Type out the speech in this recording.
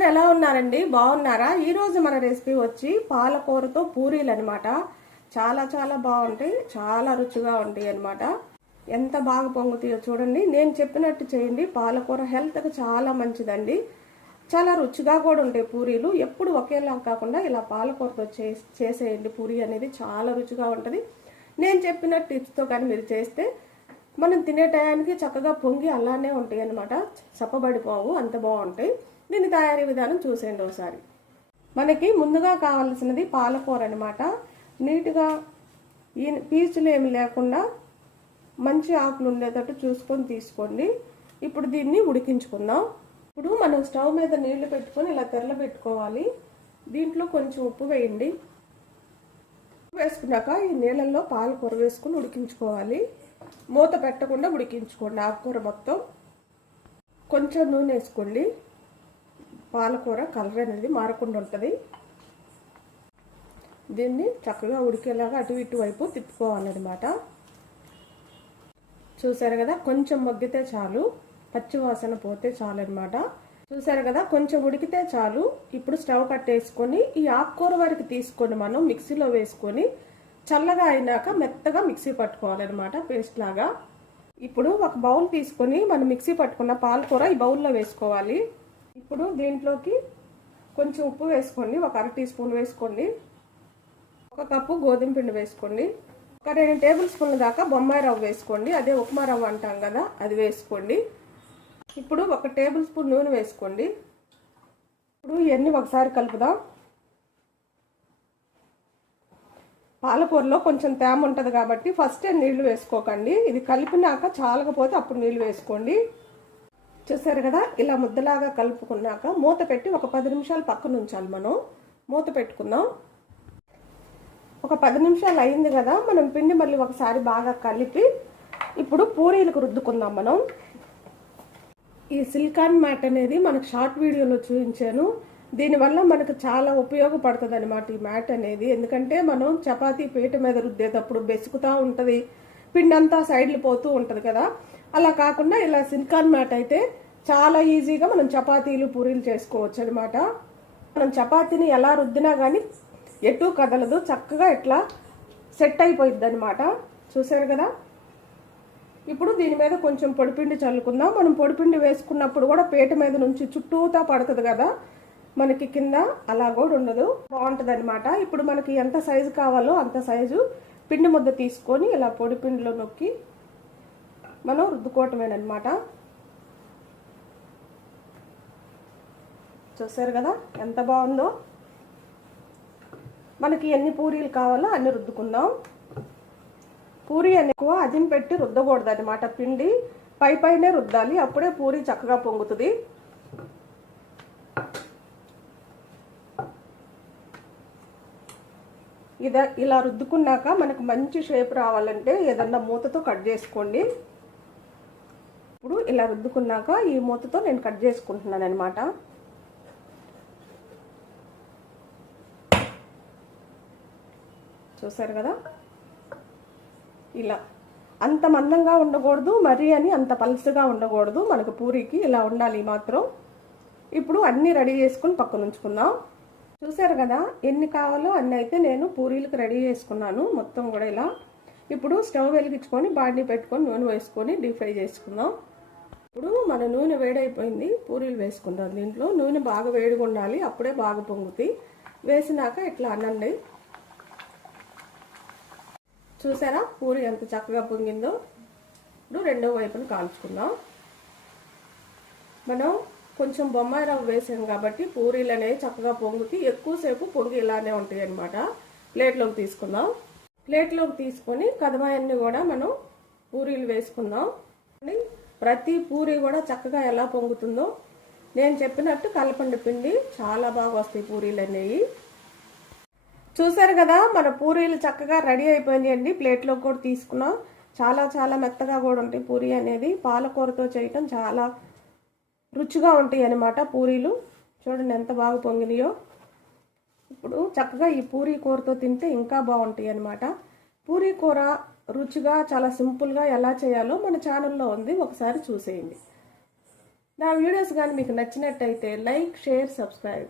అందరు ఎలా ఉన్నారండి? బాగున్నారా? ఈరోజు మన రెసిపీ వచ్చి పాలకూరతో పూరీలు అనమాట చాలా చాలా బాగుంటాయి. చాలా రుచిగా ఉంటాయి అనమాట ఎంత బాగా పొంగుతాయో చూడండి. నేను చెప్పినట్టు చేయండి. పాలకూర హెల్త్కి చాలా మంచిదండి. చాలా రుచిగా కూడా ఉంటాయి పూరీలు. ఎప్పుడు ఒకేలా కాకుండా ఇలా పాలకూరతో చేసేయండి. పూరీ అనేది చాలా రుచిగా ఉంటుంది. నేను చెప్పిన టిప్స్తో కానీ మీరు చేస్తే మనం తినే టయానికి చక్కగా పొంగి అలానే ఉంటాయి అనమాట చప్పబడిపోవు అంత బాగుంటాయి. దీని తయారీ విధానం చూసేయండి ఒకసారి. మనకి ముందుగా కావాల్సినది పాలకూర అనమాట నీట్గా ఈ పీచులు ఏమి లేకుండా మంచి ఆకులు ఉండేటట్టు చూసుకొని తీసుకోండి. ఇప్పుడు దీన్ని ఉడికించుకుందాం. ఇప్పుడు మనం స్టవ్ మీద నీళ్ళు పెట్టుకొని ఇలా తెరల పెట్టుకోవాలి. దీంట్లో కొంచెం ఉప్పు వేయండి. వేసుకున్నాక ఈ నీళ్ళల్లో పాలకూర వేసుకుని ఉడికించుకోవాలి. మూత పెట్టకుండా ఉడికించుకోండి. ఆకుకూర మొత్తం కొంచెం నూనె వేసుకోండి. పాలకూర కలర్ అనేది మారకుండా ఉంటుంది. దీన్ని చక్కగా ఉడికేలాగా అటు ఇటు వైపు తిప్పుకోవాలన్నమాట. చూసారు కదా? కొంచెం మగ్గితే చాలు. పచ్చివాసన పోతే చాలు అనమాట చూసారు కదా? కొంచెం ఉడికితే చాలు. ఇప్పుడు స్టవ్ కట్టేసుకొని ఈ ఆకుకూర వరకు తీసుకొని మనం మిక్సీలో వేసుకొని చల్లగా అయినాక మెత్తగా మిక్సీ పట్టుకోవాలన్నమాట పేస్ట్ లాగా. ఇప్పుడు ఒక బౌల్ తీసుకొని మనం మిక్సీ పట్టుకున్న పాలకూర ఈ బౌల్లో వేసుకోవాలి. ఇప్పుడు దీంట్లోకి కొంచెం ఉప్పు వేసుకోండి ఒక అర టీ స్పూన్ వేసుకోండి. ఒక కప్పు గోధుమ పిండి వేసుకోండి. ఒక రెండు టేబుల్ స్పూన్ల దాకా బొమ్మాయి రవ్వ వేసుకోండి. అదే ఉప్మా రవ్వ అంటాం కదా అది వేసుకోండి. ఇప్పుడు ఒక టేబుల్ స్పూన్ నూనె వేసుకోండి. ఇప్పుడు ఇవన్నీ ఒకసారి కలుపుదాం. పాలకూరలో కొంచెం తేమ ఉంటుంది కాబట్టి ఫస్ట్ నీళ్ళు వేసుకోకండి. ఇది కలిపినాక చాలకపోతే అప్పుడు నీళ్ళు వేసుకోండి. చూసారు కదా? ఇలా ముద్దలాగా కలుపుకున్నాక మూత పెట్టి ఒక పది నిమిషాలు పక్కన ఉంచాలి మనం. మూత పెట్టుకుందాం. ఒక పది నిమిషాలు అయింది కదా? మనం పిండి మళ్ళీ ఒకసారి బాగా కలిపి ఇప్పుడు పూరీలకు రుద్దుకుందాం మనం. ఈ సిలికాన్ మ్యాట్ అనేది మనకు షార్ట్ వీడియోలో చూపించాను. దీనివల్ల మనకు చాలా ఉపయోగపడుతుంది అనమాట ఈ మ్యాట్ అనేది. ఎందుకంటే మనం చపాతీ పీట మీద రుద్దేటప్పుడు బెసుకుతూ ఉంటుంది. పిండి అంతా సైడ్లు పోతూ ఉంటుంది కదా. అలా కాకుండా ఇలా సిలికాన్ మ్యాట్ అయితే చాలా ఈజీగా మనం చపాతీలు పూరీలు చేసుకోవచ్చు అనమాట మనం చపాతీని ఎలా రుద్దినా కానీ ఎటు కదలదు. చక్కగా ఇట్లా సెట్ అయిపోయింది అనమాట చూసారు కదా? ఇప్పుడు దీని మీద కొంచెం పొడిపిండి చల్లుకుందాం. మనం పొడిపిండి వేసుకున్నప్పుడు కూడా పేట మీద నుంచి చుట్టూతా పడుతుంది కదా. మనకి కింద అలా కూడా ఉండదు. బాగుంటుంది అనమాట ఇప్పుడు మనకి ఎంత సైజు కావాలో అంత సైజు పిండి ముద్ద తీసుకొని ఇలా పొడి పిండిలో నొక్కి మనం రుద్దుకోవటమేనమాట చూసారు కదా? ఎంత బాగుందో? మనకి ఎన్ని పూరీలు కావాలో అన్ని రుద్దుకుందాం. పూరి అని ఎక్కువ అదిం పెట్టి రుద్దకూడదు అనమాట పిండి పై పైనే రుద్దాలి. అప్పుడే పూరి చక్కగా పొంగుతుంది. ఇదా ఇలా రుద్దుకున్నాక మనకు మంచి షేప్ రావాలంటే ఏదన్నా మూతతో కట్ చేసుకోండి. ఇప్పుడు ఇలా రుద్దుకున్నాక ఈ మూతతో నేను కట్ చేసుకుంటున్నాను అనమాట చూసారు కదా? ఇలా. అంత మందంగా ఉండకూడదు మరీ అని అంత పలుసుగా ఉండకూడదు. మనకు పూరికి ఇలా ఉండాలి మాత్రం. ఇప్పుడు అన్నీ రెడీ చేసుకుని పక్కన ఉంచుకుందాం చూసారు కదా? ఎన్ని కావాలో అన్ని అయితే నేను పూరీలకు రెడీ చేసుకున్నాను. మొత్తం కూడా ఇలా ఇప్పుడు స్టవ్ వెలిగించుకొని బాడీ పెట్టుకొని నూనె వేసుకొని డీప్ ఫ్రై చేసుకుందాం. ఇప్పుడు మన నూనె వేడైపోయింది. పూరీలు వేసుకుందాం. దీంట్లో నూనె బాగా వేడిగా ఉండాలి. అప్పుడే బాగా పొంగుతాయి వేసినాక ఇట్లా అనండి చూసారా? పూరి ఎంత చక్కగా పొంగిందో. ఇప్పుడు రెండో వైపున కాల్చుకుందాం. మనం కొంచెం బొమ్మాయి రవ్వ వేసాం కాబట్టి పూరీలు అనేవి చక్కగా పొంగుకి ఎక్కువసేపు పొంగి ఇలానే ఉంటాయి అనమాట ప్లేట్లోకి తీసుకుందాం. ప్లేట్లోకి తీసుకొని కదమాయన్ని కూడా మనం పూరీలు వేసుకుందాం. ప్రతి పూరి కూడా చక్కగా ఎలా పొంగుతుందో నేను చెప్పినట్టు కలపండి పిండి. చాలా బాగా వస్తాయి పూరీలు అనేవి. చూసారు కదా మన పూరీలు చక్కగా రెడీ అయిపోయినాయండి ప్లేట్లో కూడా తీసుకున్నాం. చాలా చాలా మెత్తగా కూడా ఉంటాయి పూరి అనేది. పాలకూరతో చేయటం చాలా రుచిగా ఉంటాయి అన్నమాట పూరీలు. చూడండి ఎంత బాగా పొంగినాయో. ఇప్పుడు చక్కగా ఈ పూరీ కూరతో తింటే ఇంకా బాగుంటాయి అన్నమాట. పూరీ కూర రుచిగా చాలా సింపుల్గా ఎలా చేయాలో మన ఛానల్లో ఉంది. ఒకసారి చూసేయండి. నా వీడియోస్ కానీ మీకు నచ్చినట్టయితే లైక్ షేర్ సబ్స్క్రైబ్.